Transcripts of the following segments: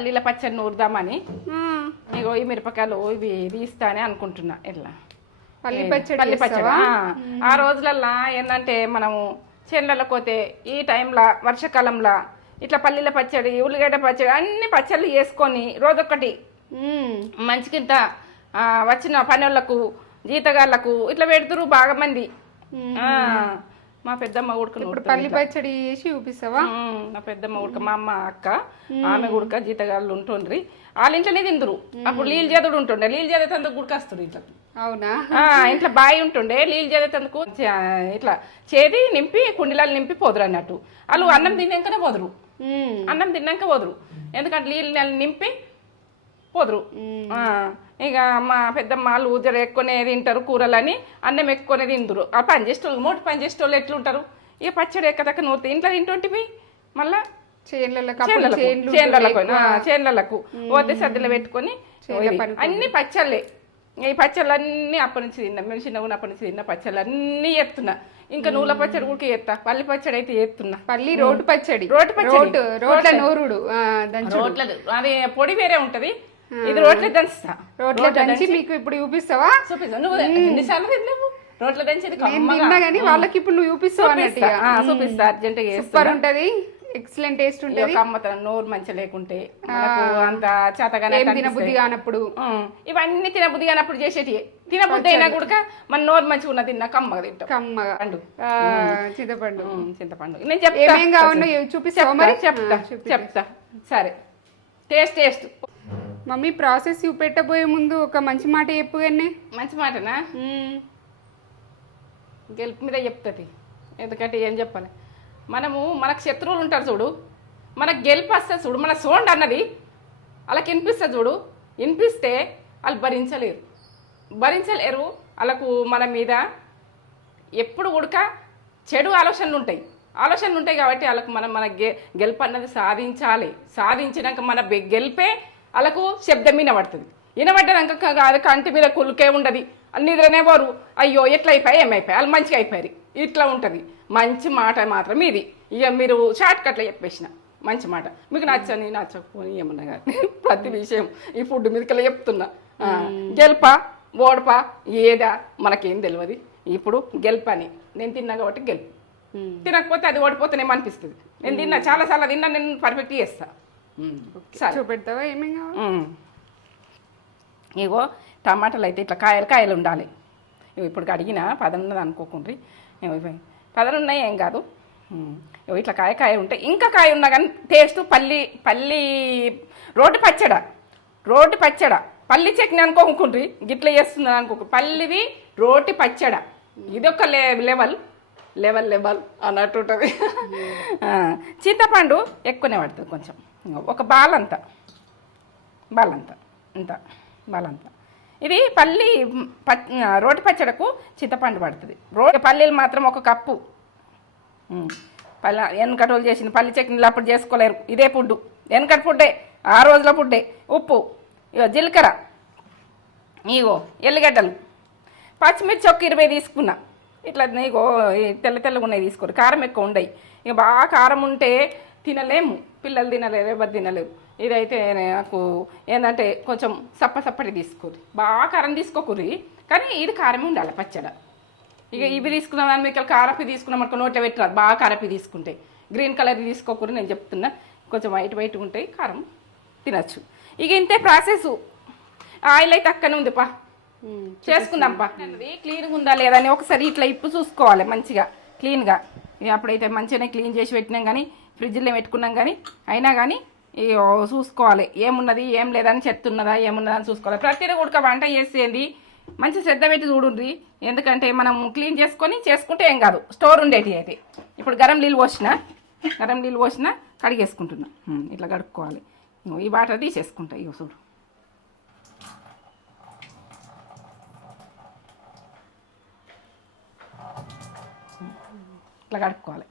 పల్లీల పచ్చడి నూరుదామని ఇగో ఈ మిరపకాయలు ఇవి తీస్తానే అనుకుంటున్నా. ఎట్లా పల్లి పల్లి పచ్చడి ఆ రోజులల్లా ఏంటంటే మనము చేనులకు పోతే ఈ టైంలో వర్షాకాలంలో ఇట్లా పల్లీల పచ్చడి ఉల్లిగడ్డ పచ్చడి అన్ని పచ్చళ్ళు వేసుకొని రోజొక్కటి మంచికింత వచ్చిన పనులకు జీతగాళ్ళకు ఇట్లా పెడుతురు బాగా మంది. మా పెద్దమ్మ ఉడక పల్లి పచ్చడి చేసి చూపిస్తావా? మా పెద్దమ్మ ఉడక మా అమ్మ అక్క ఆమె ఉడక జీతగాళ్ళు ఉంటుండ్రి వాళ్ళ ఇంట్లోనే తిందురు. అప్పుడు నీళ్ళు చేదుడు ఉంటుండే, నీళ్ళు చేదేతందుకు గుడికొస్తారు ఇంట్లో. అవునా? ఇంట్లో బావి ఉంటుండే, నీళ్ళు చేదేతందుకు ఇట్లా చేది నింపి కుండీలాలు నింపి పోదురు అన్నట్టు. వాళ్ళు అన్నం తిన్నాకనే పోదురు, అన్నం తిన్నాక పోదురు. ఎందుకంటే నీళ్ళు నింపి పోదురు. ఇక మా పెద్దమ్మ వాళ్ళు జర ఎక్కువనే తింటారు కూరలని, అన్నం ఎక్కువనే తిందురు. ఆ పని చేసేటోళ్ళు మోటి పని చేసేటోళ్ళు ఎట్లుంటారు, ఇక పచ్చడి ఎక్కదక్క నూరుతా ఇంట్లో తింటుంటివి. మళ్ళా చేన్లకు పోతే సద్దులో పెట్టుకొని అన్ని పచ్చళ్ళే. ఈ పచ్చళ్ళు అన్నీ అప్పటి నుంచి తిన్నా, మేము చిన్నగా ఉన్నప్పటి నుంచి తిన్నా పచ్చళ్ళు అన్నీ ఎత్తున్నా. ఇంకా నూనె పచ్చడి కూడా ఎత్తా, పల్లి పచ్చడి అయితే ఎత్తున్నా. పల్లి రోడ్డు పచ్చడి, రోట్ల నూరుడు అది పొడి వేరే ఉంటది, ఇది రోట్ల దంచుతా. రోట్ల దంచి మీకు ఇప్పుడు చూపిస్తావా? చూపిస్తా. నువ్వు ఎన్నిసార్లు తిన్నావు రోట్ల దంచి? వాళ్ళకి ఇప్పుడు నువ్వు చూపిస్తావా? చూపిస్తా, అర్జెంట్ గా సూపర్ ఉంటది, ఎక్సలెంట్ టేస్ట్ ఉంటది. అమ్మతనం నోరు మంచి లేకుంటే అంత చేతగానే తినబుద్ధి కానప్పుడు ఇవన్నీ తినబుద్ధి కానప్పుడు చేసేటి. తినబుద్ధి అయినా కూడా మన నోరు మంచిగా ఉన్న తిన్నా కమ్మగా తింటాం. కమ్మగా చింతపండు నేను చెప్తా, చూపిస్తా చెప్తా. సరే, టేస్ట్ మమ్మీ ప్రాసెస్ చూపెట్టబోయే ముందు ఒక మంచి మాట చెప్పు. కానీ మంచి మాటనా? గెలుపు మీద చెప్తుంది. ఎందుకంటే ఏం చెప్పాలి, మనకు శత్రువులు ఉంటారు చూడు, మనకు గెలుపు వస్తుంది చూడు, మన సోండ్ అన్నది వాళ్ళకి వినిపిస్తుంది చూడు. వినిపిస్తే వాళ్ళు భరించలేరు. వాళ్ళకు మన మీద ఎప్పుడు ఉడక చెడు ఆలోచనలు ఉంటాయి కాబట్టి వాళ్ళకు మన గెలుపు అన్నది సాధించినాక మన గెలిపే వాళ్ళకు శబ్దం వినబడ్డాక కాదు, కంటి మీద కులుకే ఉండదు, నిద్రనే వారు అయ్యో ఎట్లా అయిపోయాయి ఏమైపోయాయి వాళ్ళు మంచిగా అయిపోయారు ఇట్లా ఉంటుంది. మంచి మాట మాత్రం ఇది. ఇక మీరు షార్ట్ కట్లో చెప్పేసిన మంచి మాట మీకు నచ్చకపోని ఏమన్నా కానీ ప్రతి విషయం ఈ ఫుడ్ మీదకి చెప్తున్నా. గెలుపా ఓడపా ఏదా మనకేం తెలియదు. ఇప్పుడు గెలుపని నేను తిన్నా కాబట్టి గెలుపు, తినకపోతే అది ఓడిపోతేనేమో అనిపిస్తుంది. నేను తిన్నా చాలాసార్లు తిన్నా, నేను పర్ఫెక్ట్ చేస్తా. చూపెడతావా ఏమేమి కావాలి? ఇగో టమాటాలు అయితే ఇట్లా కాయలు ఉండాలి. ఇప్పుడు అడిగిన పదనున్నది అనుకోకుండ్రి, పదనున్నాయి ఏం కాదు. ఇట్లా కాయ ఉంటాయి. ఇంకా కాయ ఉన్నా కానీ టేస్ట్ పల్లి రోటి పచ్చడ పల్లి చట్నీ అనుకోకుండ్రి, గిట్లా చేస్తుందని అనుకోకుండ్రి. పల్లిది రోటి పచ్చడ ఇది ఒక లెవెల్ అన్నట్టు ఉంటుంది. చింతపండు ఎక్కువనే పడుతుంది, కొంచెం ఒక బాలంతా ఇది రోటి పచ్చడకు చింతపండు పడుతుంది. పల్లీలు మాత్రం ఒక కప్పు. వెనకటోళ్ళు చేసిన పల్లి చట్నీలు అప్పుడు చేసుకోలేరు, ఇదే ఫుడ్డు, వెనకటి ఫుడ్డే, ఆ రోజుల ఫుడ్డే. ఉప్పు, ఇగో జీలకర్ర, ఇగో ఎల్లిగడ్డలు, పచ్చిమిర్చి ఒక 20 తీసుకున్నా. ఇట్లా ఇగో తెల్లగా ఉన్నాయి తీసుకోరు, కారం ఎక్కువ ఉండయి. ఇక బాగా కారం ఉంటే తినలేము, పిల్లలు తినలేరు, ఎవరు తినలేరు. ఇదైతే నాకు ఏంటంటే కొంచెం సప్పటి తీసుకోరు, బాగా కారం తీసుకోకూరి, కానీ ఇది కారమే ఉండాలి పచ్చడ. ఇక ఇవి తీసుకున్నాం దాని మీకు కారపి తీసుకున్నాం అనుకో నోట్లో పెట్టినారు, బాగా కారపి తీసుకుంటే. గ్రీన్ కలర్ తీసుకోకూరి, నేను చెప్తున్నా, కొంచెం వైట్ ఉంటాయి, కారం తినచ్చు. ఇక ఇంతే ప్రాసెస్. ఆయిల్ అయితే అక్కనే ఉంది పా, చేసుకుందాంపా. క్లీన్గా ఉందా లేదా అని ఒకసారి ఇట్లా ఇప్పు చూసుకోవాలి మంచిగా క్లీన్గా. ఇక అప్పుడైతే మంచిగానే క్లీన్ చేసి పెట్టినాం, కానీ ఫ్రిడ్జ్లో పెట్టుకున్నాం, కానీ అయినా కానీ చూసుకోవాలి ఏమున్నది ఏం లేదని చెప్తున్నదా ఏమున్నదని చూసుకోవాలి. ప్రతిదీ ఉడక వంట చేసేది మంచి శ్రద్ధ పెట్టి చూడండి. ఎందుకంటే మనం క్లీన్ చేసుకుంటే ఏం కాదు, స్టోర్ ఉండేటి అయితే. ఇప్పుడు గరం నీళ్ళు పోసిన కడిగేసుకుంటున్నా. ఇట్లా కడుక్కోవాలి. ఈ వాటర్ తీసేసుకుంటా. ఇగో చూడు, ఇట్లా కడుక్కోవాలి.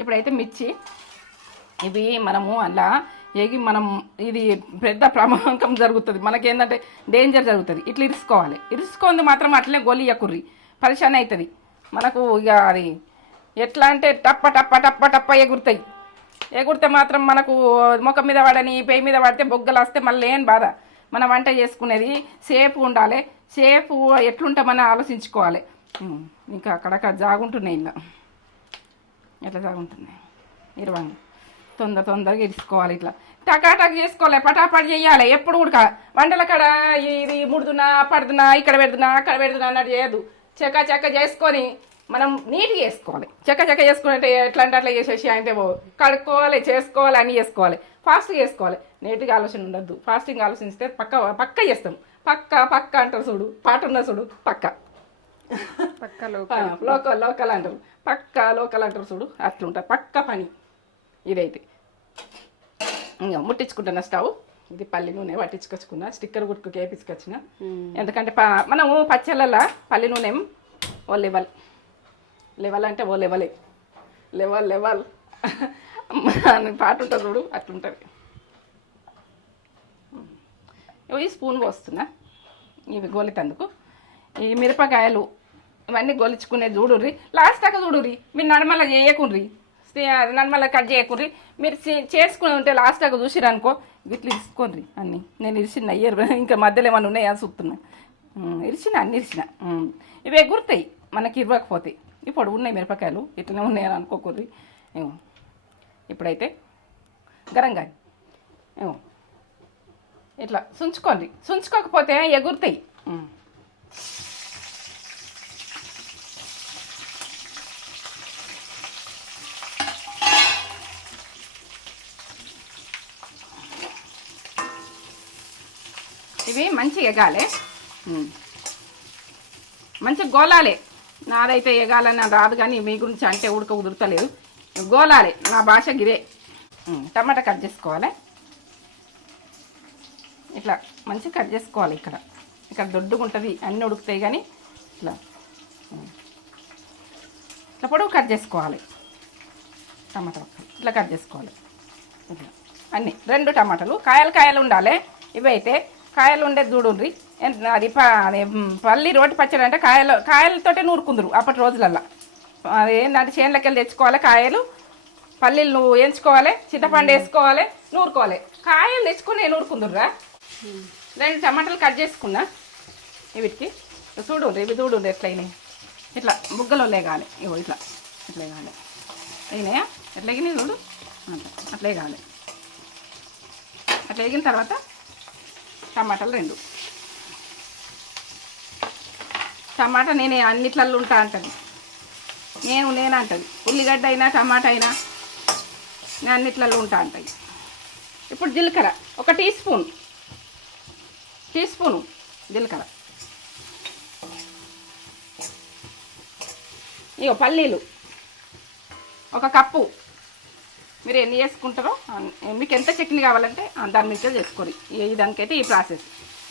ఇప్పుడైతే మిర్చి ఇవి మనము అలా ఇది పెద్ద ప్రమాదం జరుగుతుంది, మనకేంటంటే డేంజర్ జరుగుతుంది. ఇట్లా ఇరుసుకోంది మాత్రం అట్లనే గొలియకుర్రి, పరిశాన్ అవుతుంది మనకు. ఇక అది ఎట్లా అంటే టప్ప ఎగురుతాయి. ఎగురితే మాత్రం మనకు ముఖం మీద పడని పెయి మీద పడితే బొగ్గలు వస్తే మళ్ళీ ఏం బాధ. మనం వంట చేసుకునేది సేఫ్ ఉండాలి, సేఫ్ ఎట్లుంటామని ఆలోచించుకోవాలి. ఇంకా అక్కడక్కడ జాగుంటున్నాయి, ఇలా ఎట్లా జాగుంటున్నాయి ఇరవంగి తొందరగా ఇరుసుకోవాలి, ఇట్లా టకాటక్ చేసుకోవాలి, పటాపట్ చేయాలి. ఎప్పుడు కూడా వంటల కాడ ఇది ముడుదునా పడుతున్నా ఇక్కడ పెడుతున్నా అక్కడ పెడుతున్నా అన్నట్టు చేయదు. చెక్క చేసుకొని మనం నీట్గా చేసుకోవాలి. చెక్క చేసుకున్నట్టే ఎట్లా అంటే అట్లా చేసేసి అయితే కడుక్కోవాలి, చేసుకోవాలి, అన్నీ చేసుకోవాలి. ఫాస్ట్గా చేసుకోవాలి, నీట్గా ఆలోచన ఉండద్దు. ఫాస్టింగ్ ఆలోచిస్తే పక్క చేస్తాం. పక్క అంటారు చూడు, పాట ఉన్న చూడు, పక్క లోకల్ అంటారు, లోకల్ అంటారు చూడు, అట్లుంటారు పక్క పని. ఇదైతే ఇంకా ముట్టించుకుంటున్నా స్టవ్. ఇది పల్లి నూనె పట్టించుకొచ్చుకున్నా, స్టిక్కర్ గుర్తుకు వేపించుకొచ్చిన. ఎందుకంటే మనము పచ్చళ్ళ పల్లి నూనె ఓ లెవెల్ అంటే ఓ లెవెల్ పాట ఉంటుంది చూడు, అట్లుంటుంది. ఇవి స్పూన్ పోస్తున్నా, ఇవి గోలితందుకు. ఈ మిరపకాయలు ఇవన్నీ గొలుచుకునే చూడుర్రి, లాస్ట్ దాకా చూడుర్రి. మీరు నడమల చేయకుండ్రి, నడమల కట్ చేయకుండ్రి. మీరు చేసుకుని ఉంటే లాస్ట్ దాకా చూసిరనుకో ఇట్లా ఇరుచుకోండి అన్నీ. నేను ఇరిచిన అయ్యారు, ఇంకా మధ్యలో ఏమైనా ఉన్నాయా చూస్తున్నా. అన్నీ ఇరిచిన. ఇవి ఎగురుతాయి మనకి ఇవ్వకపోతాయి. ఇప్పుడు ఉన్నాయి మిరపకాయలు ఇట్లనే ఉన్నాయని అనుకోకూడదు. ఏమో ఇప్పుడైతే గరంగా ఏమో ఇట్లా సుంచుకోకపోతే ఎగురుతాయి. ఇవి మంచిగా ఎగాలి, మంచిగా గోలాలి. నాదైతే ఎగాలని రాదు, కానీ మీ గురించి అంటే ఉడక కుదురుతలేదు. గోలాలి, నా భాష గిదే. టమాటా కట్ చేసుకోవాలి, ఇట్లా మంచిగా కట్ చేసుకోవాలి. ఇక్కడ దొడ్డుగా ఉంటుంది, అన్నీ ఉడుకుతాయి. కానీ ఇట్లా పొడవు కట్ చేసుకోవాలి. టమాటా ఇట్లా కట్ చేసుకోవాలి. ఇట్లా అన్నీ 2 టమాటాలు కాయలు ఉండాలి. ఇవైతే కాయలు ఉండేది చూడుండ్రి. అది పల్లి రోటి పచ్చడి అంటే కాయలతోటే నూరుకుందరు అప్పటి రోజులల్లో. అది ఏంటంటే చేనులకి వెళ్ళి తెచ్చుకోవాలి కాయలు, పల్లీలు వేయించుకోవాలి, చింతపండు వేసుకోవాలి, నూరుకోవాలి. కాయలు తెచ్చుకొని నూరుకుందుర్రా. 2 టమాటాలు కట్ చేసుకున్నా. వీటికి చూడుండ్రి, ఇవి చూడుండ్రి ఎట్లయినాయి. ఇట్లా బుగ్గలో లేగాలి. ఇగో ఇట్లా ఎగాలి. అయినాయా? ఎట్లా ఎగినాయి చూడు, అట్లా ఎగాలి. అట్లా ఎగిన తర్వాత టమాటాలు 2. టమాటా నేను అన్నిట్లలో ఉంటా అంటది, నేను అంటది. ఉల్లిగడ్డ అయినా టమాటా అయినా నేను అన్నిట్లలో ఉంటా అంటది. ఇప్పుడు జీలకర్ర 1 టీ స్పూను జీలకర్ర. ఇగో పల్లీలు 1 కప్పు. మీరు ఎన్ని చేసుకుంటారో మీకు ఎంత చట్నీ కావాలంటే దాని మీద చేసుకోరు. దానికైతే ఈ ప్రాసెస్.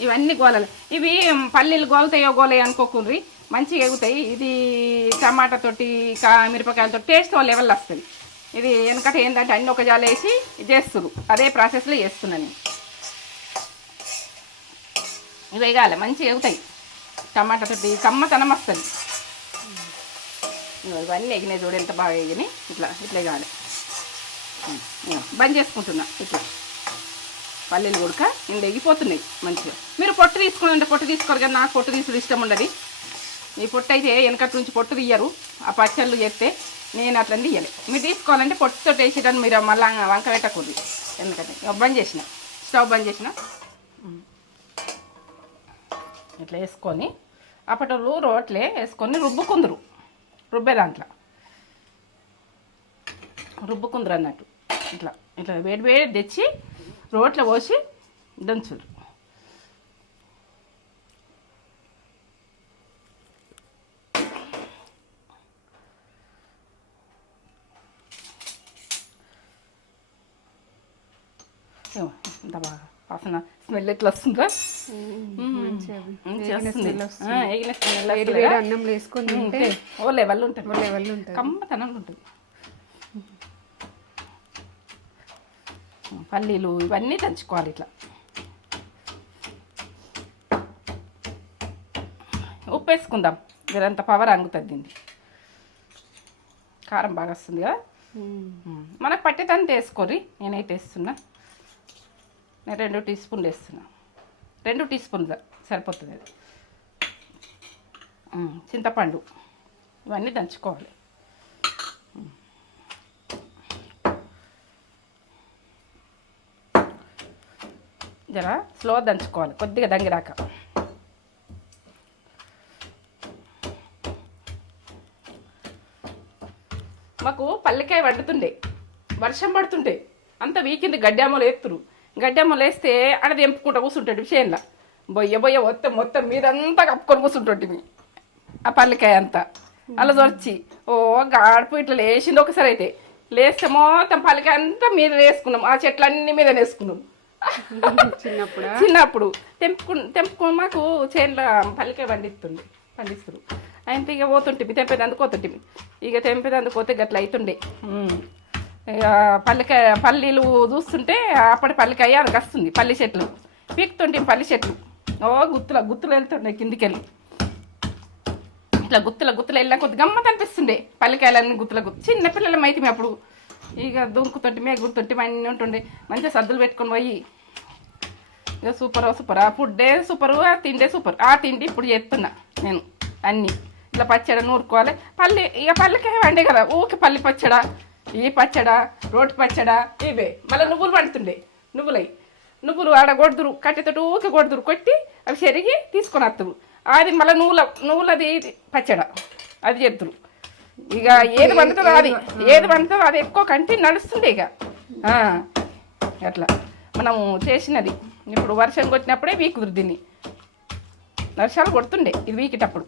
ఇవన్నీ గోలాలి. ఇవి పల్లీలు గోలుతాయో అనుకోకుండ్రి, మంచిగా ఎగుతాయి. ఇది టమాటా తోటి మిరపకాయలతో టేస్ట్ లెవెల్ వస్తుంది. ఇది ఎందుకంటే ఏంటంటే అన్ని ఒక జాలు వేసి చేస్తున్నారు, అదే ప్రాసెస్లో చేస్తున్నాను. ఇవి వేగాలి, మంచిగా ఎగుతాయి. టమాటా తోటి కమ్మతనం వస్తుంది. ఇవన్నీ ఎగినాయి చూడు, ఎంత బాగా ఎగినాయి. ఇట్లా ఎగాలి. బంద్ చేసుకుంటున్నా. ఇట్లా పల్లీలు ఉడక ఇంత ఎగిపోతున్నాయి మంచిగా. మీరు పొట్టు తీసుకుని అంటే పొట్టు తీసుకోరు, కానీ నాకు పొట్టు తీసుడు ఇష్టం ఉండదు. ఈ పొట్టు అయితే వెనకటి నుంచి పొట్టు తీయరు, ఆ పచ్చళ్ళు చేస్తే. నేను అట్లా తీయాలి. మీరు తీసుకోవాలంటే పొట్టుతో వేసేటని మీరు మళ్ళీ వంక పెట్టకూడదు. ఎందుకంటే బంద్ చేసిన, స్టవ్ బంద్ చేసిన. ఇట్లా వేసుకొని అప్పట్లో రోట్లే వేసుకొని రుబ్బుకుందరు. రుబ్బే దాంట్లో రుబ్బుకుందరు అన్నట్టు. ఇట్లా వేడి తెచ్చి రోట్లో పోసి దంచుడు. ఇంత బాగా వాసన స్మెల్ ఎట్లా వస్తుందా? అన్నం వేసుకొని ఓ లెవెల్ ఉంటుంది, కమ్మతనంగా ఉంటుంది. పల్లీలు ఇవన్నీ దంచుకోవాలి. ఇట్లా ఉప్పు వేసుకుందాం, జరంత పవర్ అంగుతుంది. దీన్ని కారం బాగా వస్తుంది కదా. మనకు పట్టేదంతా వేసుకోరి. నేనైతే వేస్తున్నా. నేను 2 టీ స్పూన్లు వేస్తున్నా. 2 టీ స్పూన్లు సరిపోతుంది అది. చింతపండు ఇవన్నీ దంచుకోవాలి. జర స్లో దంచుకోవాలి, కొద్దిగా దంగిరాక. మాకు పల్లికాయ వండుతుండే, వర్షం పడుతుండే, అంత వీకింది. గడ్డామలు వేస్తురు. గడ్డామలు వేస్తే అక్కడ తెంపుకుంటూ కూర్చుంటాడు చేనులో. బొయ్య వస్తే మొత్తం మీదంతా కప్పుకొని కూర్చుంటుంది ఆ పల్లికాయ అంతా. అలా దొరిచి గాడుపు ఇట్లా లేచింది. ఒకసారి అయితే లేస్తే మొత్తం పల్లికాయ అంతా మీద వేసుకున్నాం. ఆ చెట్లన్నీ మీద వేసుకున్నాం చిన్నప్పుడు. తెంపుకు మాకు చేనులో పల్లికాయ పండిస్తారు. అయితే ఇక పోతుంటిమి, తెంపేదందుకు పోతుంటిమి. ఇక తెంపేదందుకు పోతే గట్ల అవుతుండే. ఇక పల్లీలు చూస్తుంటే అప్పటి పల్లికాయ అది వస్తుంది. పల్లి చెట్లు పీకుతుంటే పల్లి చెట్లు గుత్తులు వెళ్తుండే కిందికి వెళ్ళి. ఇట్లా గుత్తులు వెళ్ళినా కొద్ది గమ్మత్ అనిపిస్తుండే. పల్లికాయలన్నీ గుత్తుల చిన్నపిల్లలం అయితే అప్పుడు. ఇక దుంకుతుంటే ఎగురుతుంటే అన్నీ ఉంటుండే. మంచిగా సద్దులు పెట్టుకొని పోయి ఇక సూపర్. ఆ ఫుడ్డే సూపరు, ఆ తిండే సూపర్. ఆ తిండి ఇప్పుడు చేస్తున్నా నేను అన్నీ. ఇట్లా పచ్చడి నూరుకోవాలి. పల్లికాయ వండే కదా ఊకే పల్లి పచ్చడా, ఈ పచ్చడా, రోటి పచ్చడా ఇవే. మళ్ళీ నువ్వులు వండుతుండే. నువ్వులు ఆడ కొడుదురు, కట్టెతోటి ఊకే కొడుదురు, కొట్టి అవి చెరిగి తీసుకొని వస్తారు. అది మళ్ళీ నువ్వులది పచ్చడా అది చేద్దరు. ఇక ఏది వండుతుందో అది ఎక్కువ కంటి నడుస్తుండే. ఇక అట్లా మనము చేసినది. ఇప్పుడు వర్షం కొట్టినప్పుడే వీకుదురు దీన్ని. వర్షాలు కొడుతుండే ఇది వీకేటప్పుడు.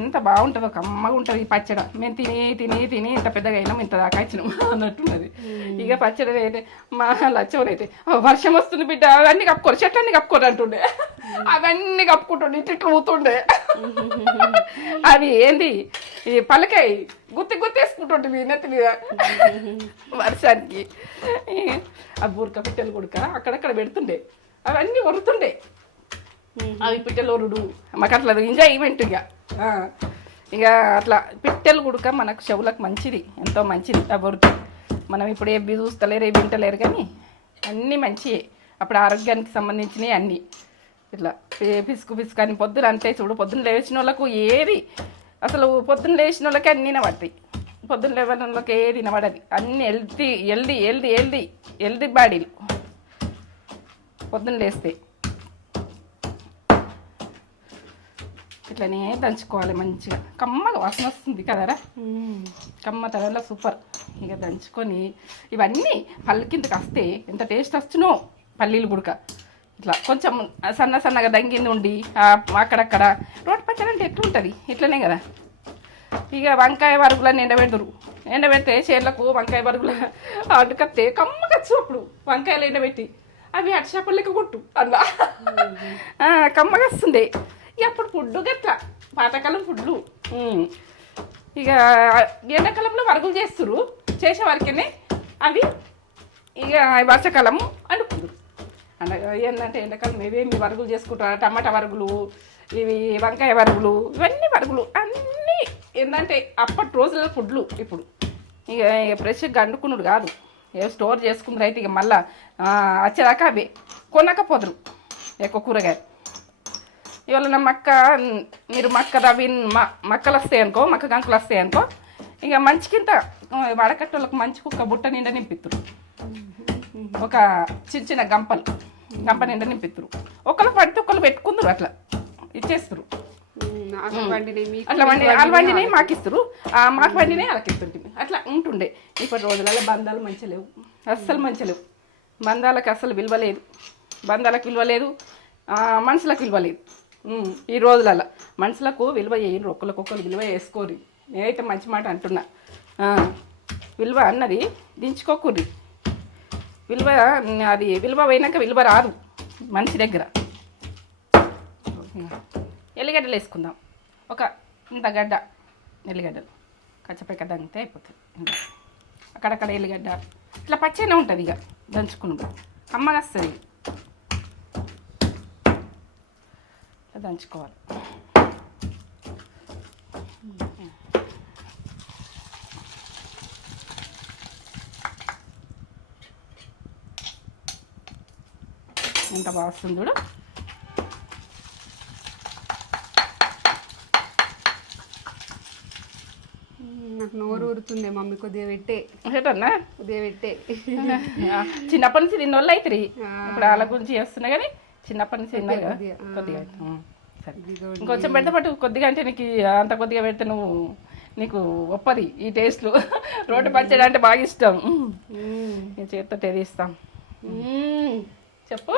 ఎంత బాగుంటుందో, కమ్మగా ఉంటుంది ఈ పచ్చడి. మేము తిని ఇంత పెద్దగా అయినాం, ఇంత దాకా వచ్చినాం అన్నట్టున్నది. ఇక పచ్చడి అయితే మా లచ్చవరు అయితే వర్షం వస్తుంది బిడ్డ అవన్నీ కప్పుకోరు, చెట్లన్నీ కప్పుకోరు అంటుండే. అవన్నీ కప్పుకుంటుండే, ఇట్లా ఊతుండే. అవి ఏంది ఈ పలకాయ గుత్తేసుకుంటుంటుంది నెత్తి మీద వర్షానికి. ఆ బూరక పిట్టలు కొడుక అక్కడక్కడ పెడుతుండే, అవన్నీ వరుతుండే. అవి పిట్టలు వరుడు మాకు అట్లా ఎంజాయ్మెంట్. ఇక అట్లా పిట్టలు కుడక మనకు చెవులకు మంచిది, ఎంతో మంచిది. అవి మనం ఇప్పుడు ఏవి చూస్తలేరు, ఏవి వింటలేరు, కానీ అన్నీ మంచివే. అప్పుడు ఆరోగ్యానికి సంబంధించినవి అన్నీ. ఇట్లా పిసుకు అని పొద్దున అంతే చూడు. పొద్దున్న లేచిన వాళ్ళకు ఏది అసలు పొద్దున్న లేచిన వాళ్ళకి అన్నీ వినబడతాయి. పొద్దున్న లేవని వాళ్ళకి ఏది వినబడది. అన్నీ హెల్దీ బాడీలు పొద్దున్న లేస్తే. ఇట్లనే దంచుకోవాలి మంచిగా. కమ్మగా వాసన వస్తుంది కదరా, కమ్మ తడలో సూపర్. ఇక దంచుకొని ఇవన్నీ పల్లి కిందకి వస్తే ఎంత టేస్ట్ వచ్చునో. పల్లీలు గుడక ఇట్లా కొంచెం సన్నగా దంగింది ఉండి అక్కడక్కడ. రోటి పచ్చడి అంటే ఎట్లుంటుంది, ఇట్లనే కదా. ఇక వంకాయ వరుగులని ఎండబెడితే చేర్లకు వంకాయ వరుగుల అడ్డుకత్తే కమ్మగచ్చు. అప్పుడు వంకాయలు ఎండబెట్టి అవి అడిచేపల్లెక్క కొట్టు అలా కమ్మగా వస్తుంది. ఇక అప్పుడు ఫుడ్డు గట్లా పాతకాలం ఫుడ్లు. ఇక ఎండాకాలంలో వరుగులు చేసే వరకనే అవి. ఇక వర్షాకాలం అనుకుంటారు. ఏంటంటే ఎండాకాలం ఇవేమి వరుగులు చేసుకుంటారు. టమాటా వరుగులు, ఇవి వంకాయ వరుగులు, ఇవన్నీ వరుగులు అన్నీ ఏంటంటే అప్పటి రోజుల ఫుడ్లు. ఇప్పుడు ఇక ఫ్రెష్గా వండుకున్నాడు కాదు, ఏ స్టోర్ చేసుకున్నారు. అయితే ఇక మళ్ళీ వచ్చేదాకా అవి కొనకపోదురు ఎక్కువ కూరగాయలు. ఇవాళ నా మీరు మక్కలు వస్తాయి అనుకో, మక్క కంకులు వస్తాయి అనుకో, ఇక మంచికింత వడకట్టోళ్ళకి మంచి కుక్క బుట్ట నిండా నింపిత్తురు. ఒక చిన్న గంప నిండా నింపిత్తురు. ఒకళ్ళు పడితే ఒకళ్ళు పెట్టుకుందరు, అట్లా ఇచ్చేస్తారు. అట్లా వండినవి మాకు ఇస్తారు, మాకు వండినవి వాళ్ళకి ఇస్తుంటుంది. అట్లా ఉంటుండే. ఇప్పటి రోజులలో బంధాలు మంచిగా లేవు, అస్సలు మంచిగా లేవు. బంధాలకు అస్సలు విలువ లేదు, మనుషులకు విలువ లేదు. ఈ రోజులలో మనుషులకు విలువ చేయరు, ఒకరికొకరు విలువ వేసుకోరు. నేనైతే మంచి మాట అంటున్నా. విలువ అన్నది దించుకోకూరి. విలువ పోయినాక విలువ రాదు మనిషి దగ్గర. ఎల్లిగడ్డలు వేసుకుందాం. ఒక ఇంత గడ్డ ఎల్లిగడ్డలు కచ్చపక్క దంగితే అయిపోతుంది. అక్కడక్కడ ఎల్లిగడ్డ ఇట్లా పచ్చనే ఉంటుంది. ఇక దంచుకున్నాం అమ్మగా వస్తుంది, దంచుకోవాలి. ఎంత బాగా వస్తుంది చూడు. నాకు నోరు ఊరుతుంది మమ్మీ, కొద్దిగా పెట్టే ఏటన్నా కొద్దిగా పెట్టే. చిన్నప్పటి నుంచి తిన్న వాళ్ళు అవుతుంది. ఇప్పుడు వాళ్ళ గురించి చేస్తున్నా కానీ చిన్నప్పటి నుంచి తిన్నారు కదా కొద్దిగా. సరే ఇంకొంచెం పెడితే పట్టు కొద్దిగా, అంటే నీకు అంత కొద్దిగా పెడితే నీకు ఒప్పది ఈ టేస్ట్లు. రోడ్డు పచ్చడి అంటే బాగా ఇష్టం. నేను చేతితో టేదిస్తాం. చెప్పు.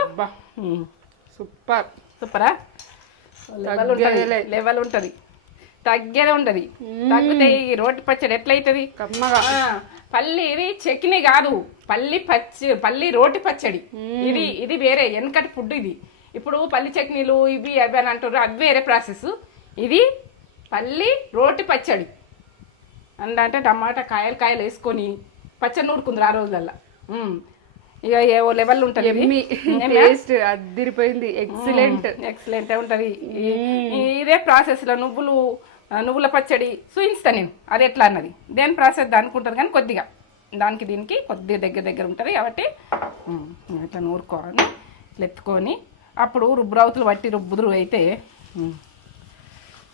సూపర్. సూపరా. లెవెల్ ఉంటుంది, తగ్గేదే ఉండదు. తగ్గితే ఈ రోటి పచ్చడి ఎట్లయితుంది కమ్మగా. ఇది చట్నీ కాదు, పల్లి రోటి పచ్చడి. ఇది వేరే వెనకటి ఫుడ్. ఇది ఇప్పుడు పల్లి చట్నీలు ఇవి అవి అని అంటారు, అది వేరే ప్రాసెస్. ఇది పల్లి రోటి పచ్చడి అంటే టమాటా కాయలు వేసుకొని పచ్చడి నూరుకుంది ఆ రోజులల్లో. ఇక ఏవో లెవెల్ ఉంటుంది. టేస్ట్ అదిరిపోయింది. ఎక్సలెంట్ ఉంటుంది. ఇదే ప్రాసెస్లో నువ్వుల పచ్చడి చూపిస్తా నేను, అది ఎట్లా అన్నది. దేని ప్రాసెస్ దానికి ఉంటుంది, కానీ కొద్దిగా దానికి దీనికి కొద్దిగా దగ్గర ఉంటుంది. కాబట్టి ఇట్లా నూరుకోవాలి, ఇట్లా ఎత్తుకొని అప్పుడు రుబ్బురవుతులు బట్టి రుబ్బుదురు అయితే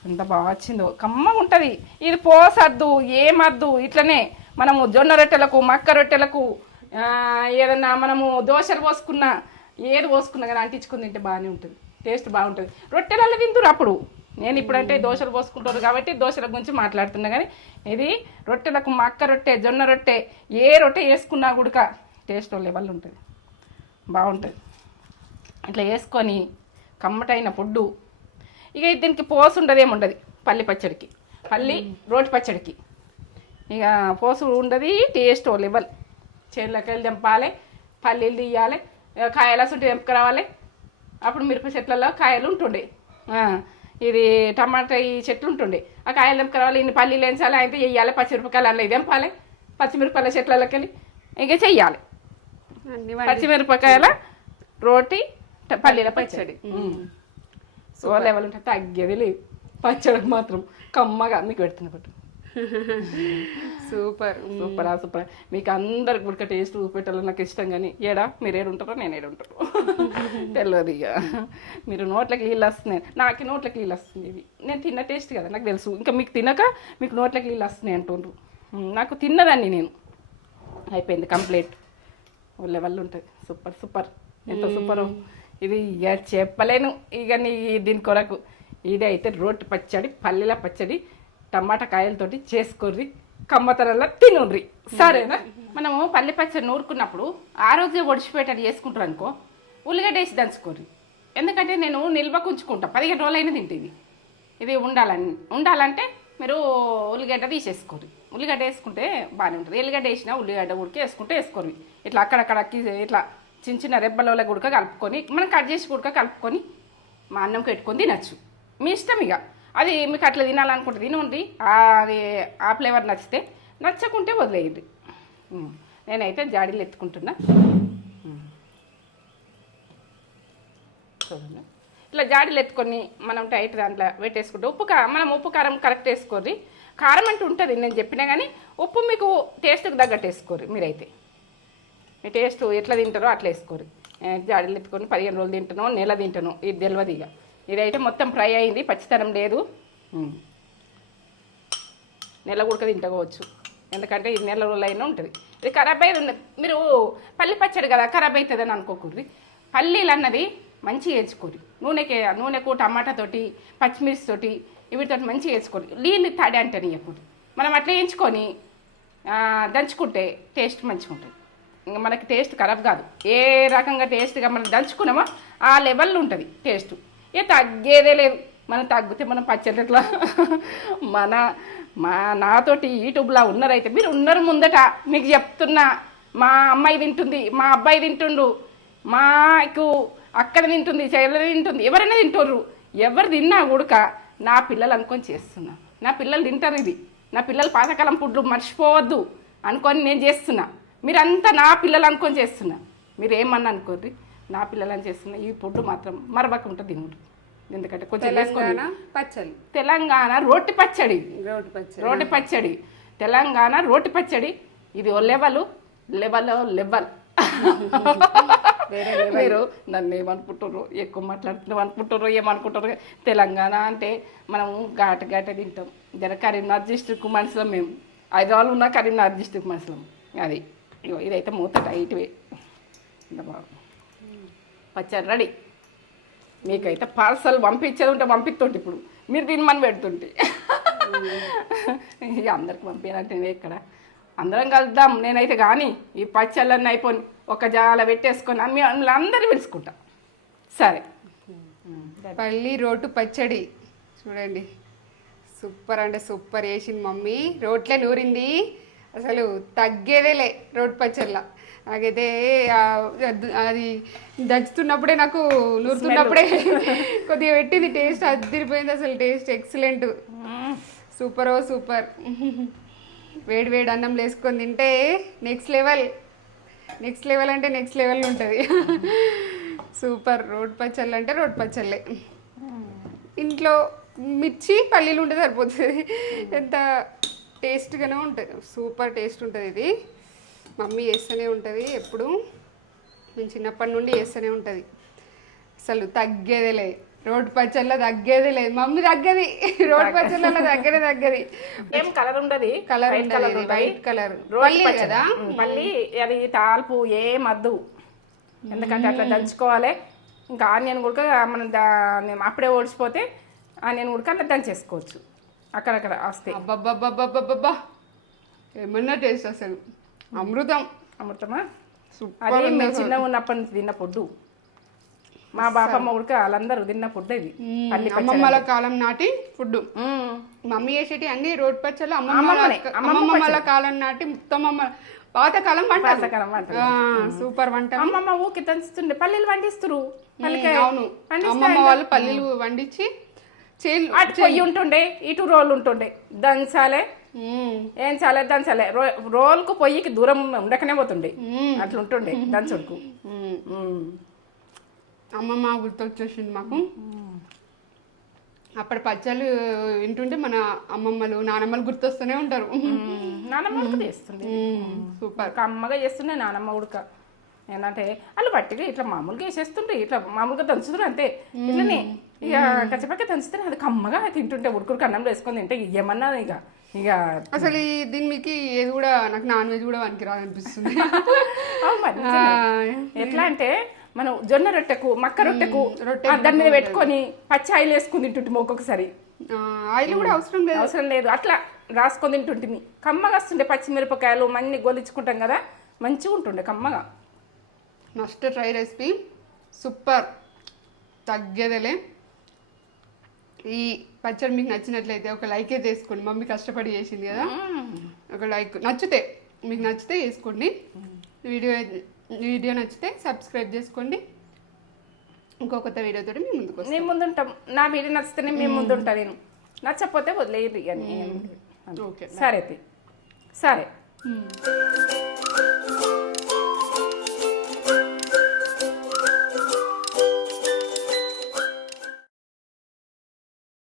ఎంత బాగా వచ్చిందో. కమ్మగా ఉంటుంది. ఇది పోసద్దు ఏమద్దు. ఇట్లనే మనము జొన్న రొట్టెలకు మక్క రొట్టెలకు ఏదన్నా మనము దోశలు పోసుకున్నా ఏది పోసుకున్నా కానీ అంటించుకుని తింటే బాగానే ఉంటుంది, టేస్ట్ బాగుంటుంది. రొట్టెలలో తింటురు అప్పుడు. నేను ఇప్పుడంటే దోశలు పోసుకుంటారు కాబట్టి దోశల గురించి మాట్లాడుతున్నా. కానీ ఇది రొట్టెలకు మక్క రొట్టె జొన్న రొట్టె ఏ రొట్టె వేసుకున్నా కూడా టేస్ట్ లెవెల్ ఉంటుంది, బాగుంటుంది. ఇట్లా వేసుకొని కమ్మటైన ఫుడ్డు. ఇక దీనికి పోసు ఉండదు, ఏముండదు. పల్లి పచ్చడికి రోటి పచ్చడికి ఇక పోసు ఉండదు. Taste level. చేనులోకి వెళ్ళి తెంపాలి, పల్లీలు తీయాలి, కాయలు అసలు తెంపుకురావాలి. అప్పుడు మిరప చెట్లలో కాయలు ఉంటుండే, ఇది టమాటా ఈ చెట్లు ఉంటుండే. ఆ కాయలు తెంపుకురావాలి, ఇన్ని పల్లీలు వేయించాలి, అయితే వేయాలి. పచ్చిమిరపకాయలు అలా తెంపాలి, పచ్చిమిరపకాయల చెట్లలోకి వెళ్ళి ఇక చెయ్యాలి. పచ్చిమిరపకాయల రోటి పల్లీల పచ్చడి సో లెవెల్ ఉంటుంది, తగ్గేది లేదు. పచ్చడికి మాత్రం కమ్మగా మీకు పెడుతున్నా పట్టు. సూపర్. మీకు అందరికి కూడా టేస్ట్ పెట్టాలని నాకు ఇష్టం. కానీ మీరు ఏడుంటారో నేను ఏడుంటారో తెలియదు. ఇక మీరు నోట్లకి నీళ్ళు వస్తున్నాయి, నాకు నోట్లకి నీళ్ళు వస్తుంది. ఇది నేను తిన్న టేస్ట్ కదా నాకు తెలుసు. ఇంకా మీకు తినక మీకు నోట్లకి నీళ్ళు వస్తున్నాయి అంటుండ్రు. నాకు తిన్నదాన్ని నేను. అయిపోయింది కంప్లీట్. లెవెల్ ఉంటుంది. సూపర్ ఎంత సూపరు. ఇది ఇక చెప్పలేను ఇక దీని కొరకు. ఇది అయితే రోటి పచ్చడి, పల్లీల పచ్చడి, టమాటా కాయలతోటి చేసుకోర్రి, కమ్మతరల్లో తినుండ్రి. సరేనా? మనము పల్లి పచ్చడి నూరుకున్నప్పుడు ఆ రోజే ఒడిచిపెట్టడి చేసుకుంటారు అనుకో, ఉల్లిగడ్డ వేసి దంచుకోర్రి. ఎందుకంటే నేను నిల్వకు ఉంచుకుంటా, 15 రోజులైనా తింటుంది. ఇది ఉండాలంటే మీరు ఉల్లిగడ్డ తీసేసుకోరు. ఉల్లిగడ్డ వేసుకుంటే బాగానే ఉంటుంది. ఎల్లిగడ్డ వేసినా ఉల్లిగడ్డ ఉడికి వేసుకోరు. ఇట్లా అక్కడక్కడకి ఇట్లా చిన్న రెబ్బల గుడక కలుపుకొని మనం కట్ చేసి గుడక కలుపుకొని మా అన్నం పెట్టుకొని తినచ్చు. మీ ఇష్టం. ఇక అది మీకు అట్లా తినాలనుకుంటే తినండి. అది ఆ ఫ్లేవర్ నచ్చితే, నచ్చకుంటే వదిలేయండి. నేనైతే జాడీలు ఎత్తుకుంటున్నా. చూడండి, ఇట్లా జాడీలు ఎత్తుకొని మనం టైట్ దాంట్లో పెట్టేసుకుంటే మనం ఉప్పు కారం కరెక్ట్ వేసుకోర్రి. కారం అంటూ ఉంటుంది నేను చెప్పినా, కానీ ఉప్పు మీకు టేస్ట్కి తగ్గట్టు వేసుకోరు. మీరైతే మీ టేస్ట్ ఎట్లా తింటారో అట్లా వేసుకోరు. జాడీలు ఎత్తుకొని 15 రోజులు తింటాను, నెల తింటాను, ఇది తెలియదు. ఇక ఇదైతే మొత్తం ఫ్రై అయింది, పచ్చితనం లేదు. నెల కూడా తింటకోవచ్చు, ఎందుకంటే ఇది నెల రోజులు అయినా ఉంటుంది. ఇది ఖరాబ్ అయ్యేది. మీరు పల్లి పచ్చడి కదా ఖరాబ్ అవుతుందని అనుకోకూడదు. పల్లీలు అన్నది మంచిగా వేసుకోరు. నూనెకు టమాటాతోటి పచ్చిమిర్చితోటి వీటితో మంచిగా వేసుకోరు. నీళ్ళు తడి అంటే నీయకూడదు. మనం అట్లా వేయించుకొని దంచుకుంటే టేస్ట్ మంచిగా ఉంటుంది. ఇంకా మనకి టేస్ట్ ఖరాబ్ కాదు. ఏ రకంగా టేస్ట్గా మనం దంచుకున్నామో ఆ లెవెల్లో ఉంటుంది టేస్ట్. ఇక తగ్గేదే లేదు. మనం తగ్గితే మనం పచ్చడి ఎట్లా నాతోటి యూట్యూబ్లో ఉన్నారైతే మీరు ఉన్నారు ముందట. మీకు చెప్తున్నా, మా అమ్మాయి తింటుంది, మా అబ్బాయి తింటుండు, మాకు అక్కడ తింటుంది, చెల్లెలు తింటుంది, ఎవరైనా తింటుర్రు. ఎవరు తిన్నా కూడక నా పిల్లలు అనుకొని చేస్తున్నా. నా పిల్లలు తింటారు. ఇది నా పిల్లలు పాతకాలం ఫుడ్లు మర్చిపోవద్దు అనుకొని నేను చేస్తున్నా. మీరంతా నా పిల్లలు అనుకొని చేస్తున్నా. మీరు ఏమన్నా అనుకోర్రి, నా పిల్లలని చేస్తున్నా. ఈ ఫుడ్ మాత్రం మరవకుండా తినరు. ఎందుకంటే కొంచెం పచ్చడి తెలంగాణ రోటి పచ్చడి, తెలంగాణ రోటి పచ్చడి. ఇది ఓ లెవెల్. వేరే level. మీరు నన్ను ఏమనుకుంటారు, ఎక్కువ మాట్లాడుతున్నావు అనుకుంటారు, ఏమనుకుంటారు. తెలంగాణ అంటే మనం ఘాటు తింటాం. జర కరీంనగర్ డిస్ట్రిక్ట్ మనుషులం మేము. హైదరాబాద్ ఉన్న కరీంనగర్ డిస్ట్రిక్ట్ మనుషులం. అది ఇగో ఇదైతే మూత టైట్వే. పచ్చడి రెడీ. మీకైతే పార్సల్ పంపించేది ఉంటే పంపిస్తుంటే ఇప్పుడు మీరు తినమని పెడుతుంటే ఇక అందరికి పంపినట్టు నేను ఎక్కడ అందరం కలుద్దాం. నేనైతే కానీ ఈ పచ్చళ్ళన్నీ అయిపోయి ఒక జాల పెట్టేసుకొని అమ్మి అందరినీ పిలుచుకుంటా. సరే, పల్లి రోటు పచ్చడి చూడండి, సూపర్ అంటే సూపర్ వేసింది మమ్మీ. రోట్లే నూరింది, అసలు తగ్గేదేలే రోటి పచ్చళ్ళ. నాకైతే అది దంచుతున్నప్పుడే, నాకు నూరుతున్నప్పుడే కొద్దిగా పెట్టింది. టేస్ట్ అదిరిపోయింది అసలు. Taste excellent, super super. వేడి వేడి అన్నం వేసుకొని తింటే నెక్స్ట్ లెవెల్. నెక్స్ట్ లెవెల్ అంటే నెక్స్ట్ లెవెల్ ఉంటుంది. సూపర్. రోటి పచ్చళ్ళు అంటే రోటి పచ్చళ్ళే. ఇంట్లో మిర్చి పల్లీలు ఉంటే సరిపోతుంది. ఎంత టేస్ట్గానే ఉంటుంది, సూపర్ టేస్ట్ ఉంటుంది. ఇది మమ్మీ చేస్తూనే ఉంటుంది ఎప్పుడు, నేను చిన్నప్పటి నుండి చేస్తూనే ఉంటుంది. అసలు తగ్గేదే లేదు, రోటి పచ్చళ్ళ తగ్గేదే లేదు. మమ్మీ తగ్గది, రోటి పచ్చళ్ళ తగ్గది. ఏం కలర్ ఉండదు, కలర్ వైట్ కలర్ పల్లి కదా. మళ్ళీ అది తాల్పు ఏం వద్దు, ఎందుకంటే అట్లా దంచుకోవాలి. ఇంకా ఆనియన్ కూడా మనం అప్పుడే ఓడిచిపోతే ఆనియన్ కూడా అట్లా దంచేసుకోవచ్చు. అక్కడక్కడ వస్తాయి. అబ్బబ్బబ్బబ్బబ్బబ్బా, ఏమన్నా టేస్ట్ అసలు అమృతం. అమృతమా? సూపర్. అదే మేము చిన్నగా ఉన్నప్పటి నుంచి తిన్న ఫుడ్డు. మా బాపమ్మ ఉడక వాళ్ళందరూ తిన్న ఫుడ్ ఇది. అమ్మమ్మల కాలం నాటి ఫుడ్. మమ్మీ చేసేటి అన్ని రోటి పచ్చళ్ళు అమ్మమ్మల కాలం నాటి మొత్తం పాతకాలం వంట. సూపర్ వంట. అమ్మమ్మ ఊకి దంచుతుండే పల్లీలు వండిస్తురు. అవును, అమ్మమ్మ వాళ్ళు పల్లీలు వండించి పొయ్యి ఉంటుండే, ఇటు రోల్ ఉంటుండే, దంచాలే ఏం చాలే దంచాలే. రోల్కు పొయ్యికి దూరం ఉండకనే పోతుండే, అట్లా ఉంటుండే దంచుడుకు. అమ్మమ్మ గుర్తొచ్చేసింది మాకు. అప్పటి పచ్చళ్ళు వింటుంటే మన అమ్మమ్మలు నానమ్మలు గుర్తొస్తూనే ఉంటారు. నానమ్మ ఉడక చేస్తుంది సూపర్, అమ్మగా చేస్తుండే నానమ్మ ఉడక. ఏంటంటే వాళ్ళు పట్టిగా ఇట్లా మామూలుగా వేసేస్తుండే, ఇట్లా మామూలుగా దంచుతున్నారు అంతే. ఇట్లనే ఇక కచ్చపక్క దంచుతానే అది కమ్మగా తింటుంటే ఉడుకుడుకు అన్నంలో వేసుకొని తింటే ఏమన్నా ఇక ఇక అసలు దీని మీకు ఏది కూడా నాకు నాన్ వెజ్ కూడా వానికి రాదనిపిస్తుంది. ఎట్లా అంటే మనం జొన్న రొట్టెకు మక్క రొట్టెకు దాని మీద పెట్టుకొని పచ్చి ఆయిల్ వేసుకుని తింటుంటే ఒక్కొక్కసారి. ఆయిల్ కూడా అవసరం లేదు, అట్లా రాసుకొని తింటుంటుంది. కమ్మగా వస్తుండే పచ్చిమిరపకాయలు మన్ని గొలిచుకుంటాం కదా, మంచిగా ఉంటుండే కమ్మగా. మస్ట్ ట్రై రెసిపీ, సూపర్, తగ్గేదేలే. ఈ పచ్చడి మీకు నచ్చినట్లయితే ఒక లైక్ అయితే వేసుకోండి. మమ్మీ కష్టపడి చేసింది కదా, ఒక లైక్ నచ్చితే మీకు నచ్చితే వేసుకోండి. వీడియో నచ్చితే సబ్స్క్రైబ్ చేసుకోండి. ఇంకో కొత్త వీడియోతో మేము ముందుంటాం. నా వీడియో నచ్చితేనే మేము ముందుంటా. నేను నచ్చకపోతే వదిలేదు. ఓకే, సరే సరే.